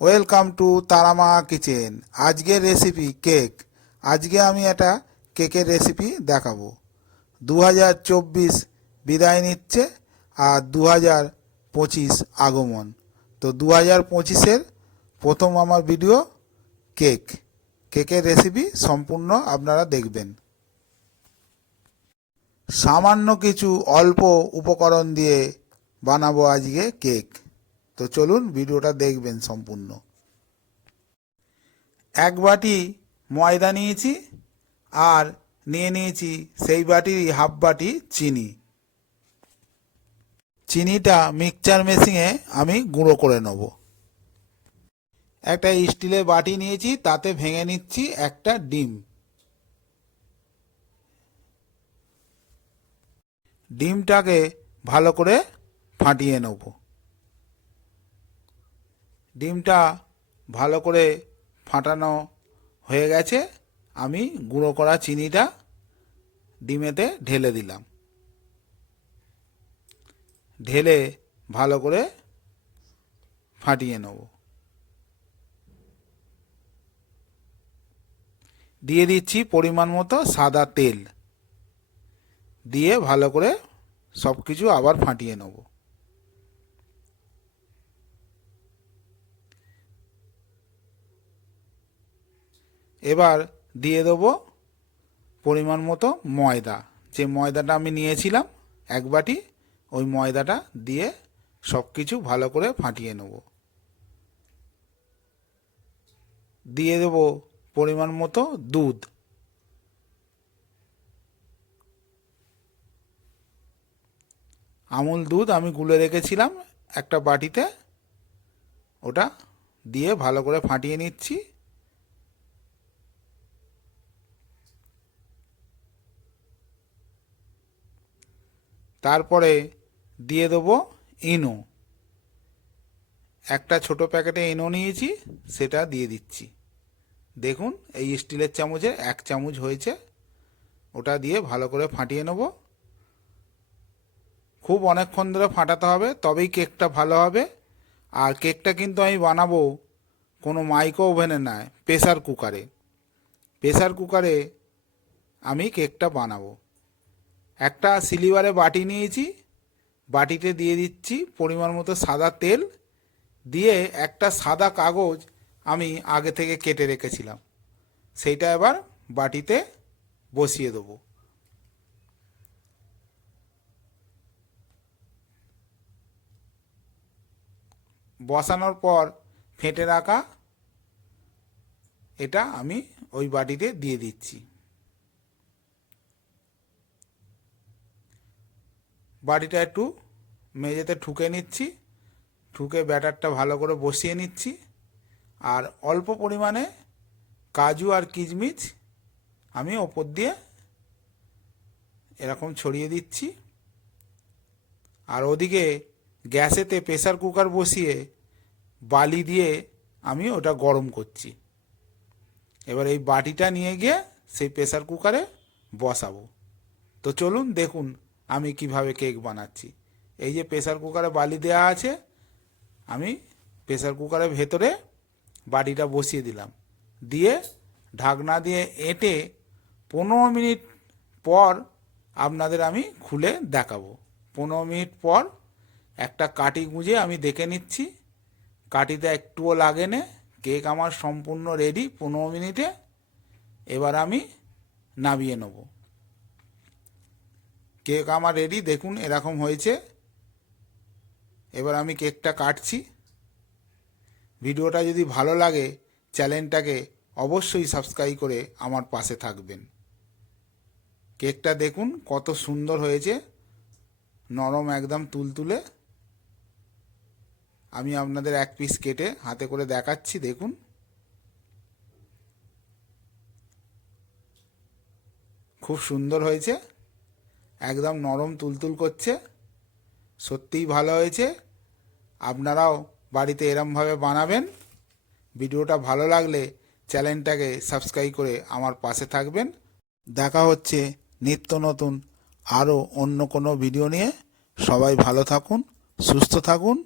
Welcome to Tarama kitchen আজকের recipe cake আজকে আমি একটা কেকের রেসিপি দেখাবো। দু হাজার চব্বিশ বিদায় নিচ্ছে আর দু হাজার পঁচিশ আগমন। তো দু হাজার পঁচিশের প্রথম আমার ভিডিও কেক কেকের রেসিপি সম্পূর্ণ আপনারা দেখবেন। সামান্য কিছু অল্প উপকরণ দিয়ে বানাবো আজকে কেক তো চলুন ভিডিওটা দেখবেন সম্পূর্ণ। এক বাটি ময়দা নিয়েছি আর নিয়ে নিয়েছি সেই বাটির হাফ বাটি চিনি। চিনিটা মিক্সচার মেশিনে আমি গুঁড়ো করে নেব। একটা স্টিলের বাটি নিয়েছি, তাতে ভেঙে নিচ্ছি একটা ডিম। ডিমটাকে ভালো করে ফাটিয়ে নেব। ডিমটা ভালো করে ফাটানো হয়ে গেছে, আমি গুঁড়ো করা চিনিটা ডিমেতে ঢেলে দিলাম। ঢেলে ভালো করে ফাটিয়ে নেব। দিয়ে দিচ্ছি পরিমাণ মতো সাদা তেল। দিয়ে ভালো করে সব কিছু আবার ফাটিয়ে নেব। এবার দিয়ে দেবো পরিমাণ মতো ময়দা। যে ময়দাটা আমি নিয়েছিলাম, এক বাটি, ওই ময়দাটা দিয়ে সব কিছু ভালো করে ফাটিয়ে নেব। দিয়ে দেব পরিমাণ মতো দুধ। আমুল দুধ আমি গুলে রেখেছিলাম একটা বাটিতে। ওটা দিয়ে ভালো করে ফাটিয়ে নিচ্ছি। তারপরে দিয়ে দেবো ইনো। একটা ছোট প্যাকেটে ইনো নিয়েছি, সেটা দিয়ে দিচ্ছি। দেখুন, এই স্টিলের চামচে এক চামচ হয়েছে। ওটা দিয়ে ভালো করে ফাটিয়ে নেব। খুব অনেকক্ষণ ধরে ফাটাতে হবে, তবেই কেকটা ভালো হবে। আর কেকটা কিন্তু আমি বানাবো কোনো মাইক্রো ওভেনে নয়, প্রেসার কুকারে। প্রেসার কুকারে আমি কেকটা বানাবো। একটা সিলিভারে বাটি নিয়েছি, বাটিতে দিয়ে দিচ্ছি পরিমাণ মতো সাদা তেল, দিয়ে একটা সাদা কাগজ আমি আগে থেকে কেটে রেখেছিলাম। সেইটা এবার বাটিতে বসিয়ে দেবো। বসানোর পর ফেটে রাখা এটা আমি ওই বাটিতে দিয়ে দিচ্ছি। বাটিটা একটু মেঝেতে ঠুকে নিচ্ছি, ঠুকে ব্যাটারটা ভালো করে বসিয়ে নিচ্ছি। আর অল্প পরিমাণে কাজু আর কিচমিচ আমি ওপর দিয়ে এরকম ছড়িয়ে দিচ্ছি। আর ওদিকে গ্যাসেতে প্রেসার কুকার বসিয়ে বালি দিয়ে আমি ওটা গরম করছি। এবার এই বাটিটা নিয়ে গিয়ে সেই প্রেসার কুকারে বসাবো। তো চলুন দেখুন আমি কীভাবে কেক বানাচ্ছি? এই যে প্রেসার কুকারে বালি দেওয়া আছে, আমি প্রেসার কুকারের ভেতরে বাটিটা বসিয়ে দিলাম। দিয়ে ঢাকনা দিয়ে এঁটে পনেরো মিনিট পর আপনাদের আমি খুলে দেখাবো। পনেরো মিনিট পর একটা কাটি গুঁজে আমি দেখে নিচ্ছি। কাঠিতে একটুও লাগে না। কেক আমার সম্পূর্ণ রেডি পনেরো মিনিটে এবার আমি নামিয়ে নেব। কেক আমার রেডি দেখুন এরকম হয়েছে। এবার আমি কেকটা কাটছি। ভিডিওটা যদি ভালো লাগে, চ্যানেলটাকে অবশ্যই সাবস্ক্রাইব করে আমার পাশে থাকবেন। কেকটা দেখুন কত সুন্দর হয়েছে। নরম একদম তুলতুলে। আমি আপনাদের এক পিস কেটে হাতে করে দেখাচ্ছি, দেখুন। খুব সুন্দর হয়েছে। একদম নরম তুলতুল করছে। সত্যিই ভালো হয়েছে। আপনারাও বাড়িতে এরমভাবে বানাবেন। ভিডিওটা ভালো লাগলে চ্যানেলটাকে সাবস্ক্রাইব করে আমার পাশে থাকবেন। দেখা হচ্ছে নিত্য নতুন আরও অন্য কোনো ভিডিও নিয়ে। সবাই ভালো থাকুন, সুস্থ থাকুন।